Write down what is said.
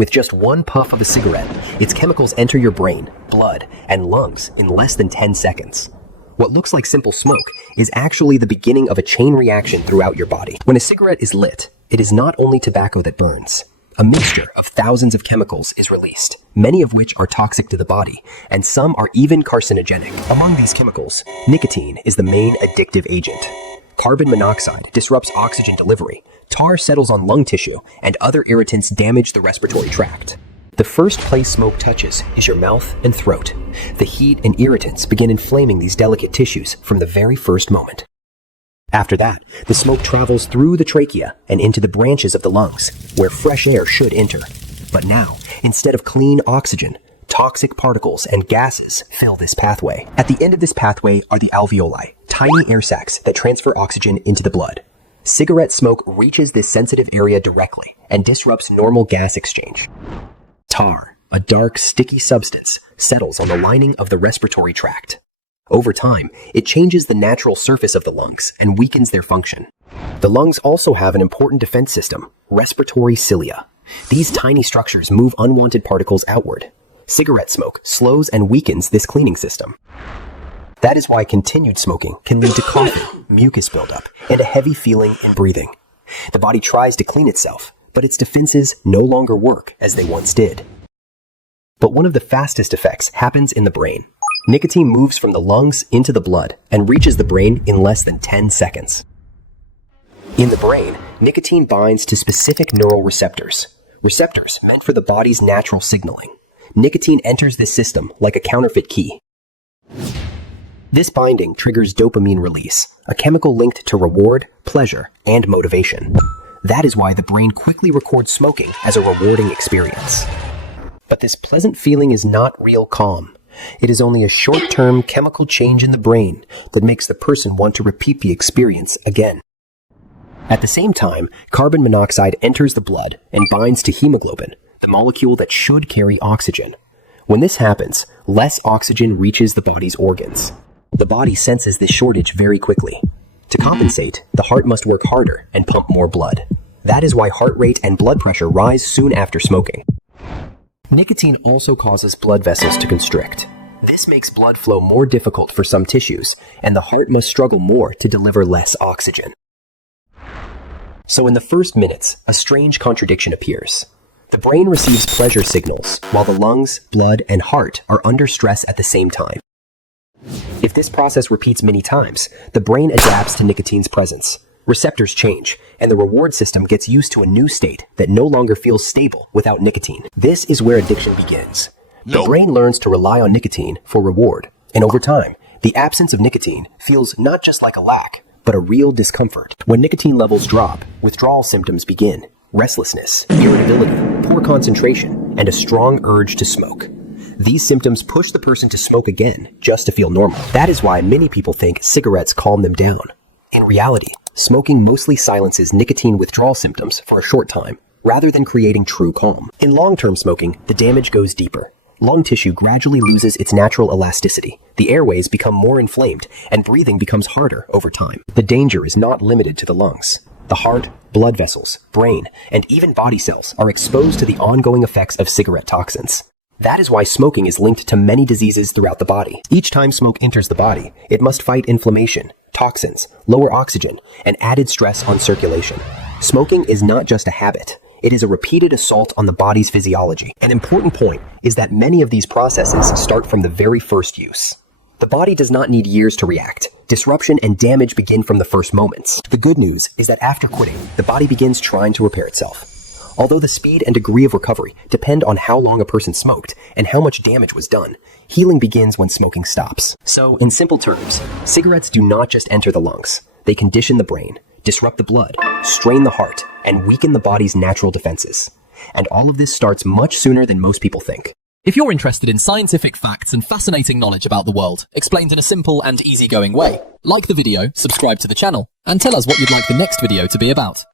With just one puff of a cigarette, its chemicals enter your brain, blood, and lungs in less than 10 seconds. What looks like simple smoke is actually the beginning of a chain reaction throughout your body. When a cigarette is lit, it is not only tobacco that burns. A mixture of thousands of chemicals is released, many of which are toxic to the body, and some are even carcinogenic. Among these chemicals, nicotine is the main addictive agent. Carbon monoxide disrupts oxygen delivery, tar settles on lung tissue, and other irritants damage the respiratory tract. The first place smoke touches is your mouth and throat. The heat and irritants begin inflaming these delicate tissues from the very first moment. After that, the smoke travels through the trachea and into the branches of the lungs, where fresh air should enter. But now, instead of clean oxygen, toxic particles and gases fill this pathway. At the end of this pathway are the alveoli, tiny air sacs that transfer oxygen into the blood. Cigarette smoke reaches this sensitive area directly and disrupts normal gas exchange. Tar, a dark, sticky substance, settles on the lining of the respiratory tract. Over time, it changes the natural surface of the lungs and weakens their function. The lungs also have an important defense system, respiratory cilia. These tiny structures move unwanted particles outward. Cigarette smoke slows and weakens this cleaning system. That is why continued smoking can lead to coughing, mucus buildup, and a heavy feeling in breathing. The body tries to clean itself, but its defenses no longer work as they once did. But one of the fastest effects happens in the brain. Nicotine moves from the lungs into the blood and reaches the brain in less than 10 seconds. In the brain, nicotine binds to specific neural receptors meant for the body's natural signaling. Nicotine enters this system like a counterfeit key. This binding triggers dopamine release, a chemical linked to reward, pleasure, and motivation. That is why the brain quickly records smoking as a rewarding experience. But this pleasant feeling is not real calm. It is only a short-term chemical change in the brain that makes the person want to repeat the experience again. At the same time, carbon monoxide enters the blood and binds to hemoglobin, the molecule that should carry oxygen. When this happens, less oxygen reaches the body's organs. The body senses this shortage very quickly. To compensate, the heart must work harder and pump more blood. That is why heart rate and blood pressure rise soon after smoking. Nicotine also causes blood vessels to constrict. This makes blood flow more difficult for some tissues, and the heart must struggle more to deliver less oxygen. So in the first minutes, a strange contradiction appears. The brain receives pleasure signals, while the lungs, blood, and heart are under stress at the same time. If this process repeats many times, the brain adapts to nicotine's presence. Receptors change, and the reward system gets used to a new state that no longer feels stable without nicotine. This is where addiction begins. The brain learns to rely on nicotine for reward, and over time, the absence of nicotine feels not just like a lack, but a real discomfort. When nicotine levels drop, withdrawal symptoms begin. Restlessness, irritability, poor concentration, and a strong urge to smoke. These symptoms push the person to smoke again, just to feel normal. That is why many people think cigarettes calm them down. In reality, smoking mostly silences nicotine withdrawal symptoms for a short time, rather than creating true calm. In long-term smoking, the damage goes deeper. Lung tissue gradually loses its natural elasticity. The airways become more inflamed, and breathing becomes harder over time. The danger is not limited to the lungs. The heart, blood vessels, brain, and even body cells are exposed to the ongoing effects of cigarette toxins. That is why smoking is linked to many diseases throughout the body. Each time smoke enters the body, it must fight inflammation, toxins, lower oxygen, and added stress on circulation. Smoking is not just a habit. It is a repeated assault on the body's physiology. An important point is that many of these processes start from the very first use. The body does not need years to react. Disruption and damage begin from the first moments. The good news is that after quitting, the body begins trying to repair itself. Although the speed and degree of recovery depend on how long a person smoked and how much damage was done, healing begins when smoking stops. So, in simple terms, cigarettes do not just enter the lungs. They condition the brain, disrupt the blood, strain the heart, and weaken the body's natural defenses. And all of this starts much sooner than most people think. If you're interested in scientific facts and fascinating knowledge about the world, explained in a simple and easygoing way, like the video, subscribe to the channel, and tell us what you'd like the next video to be about.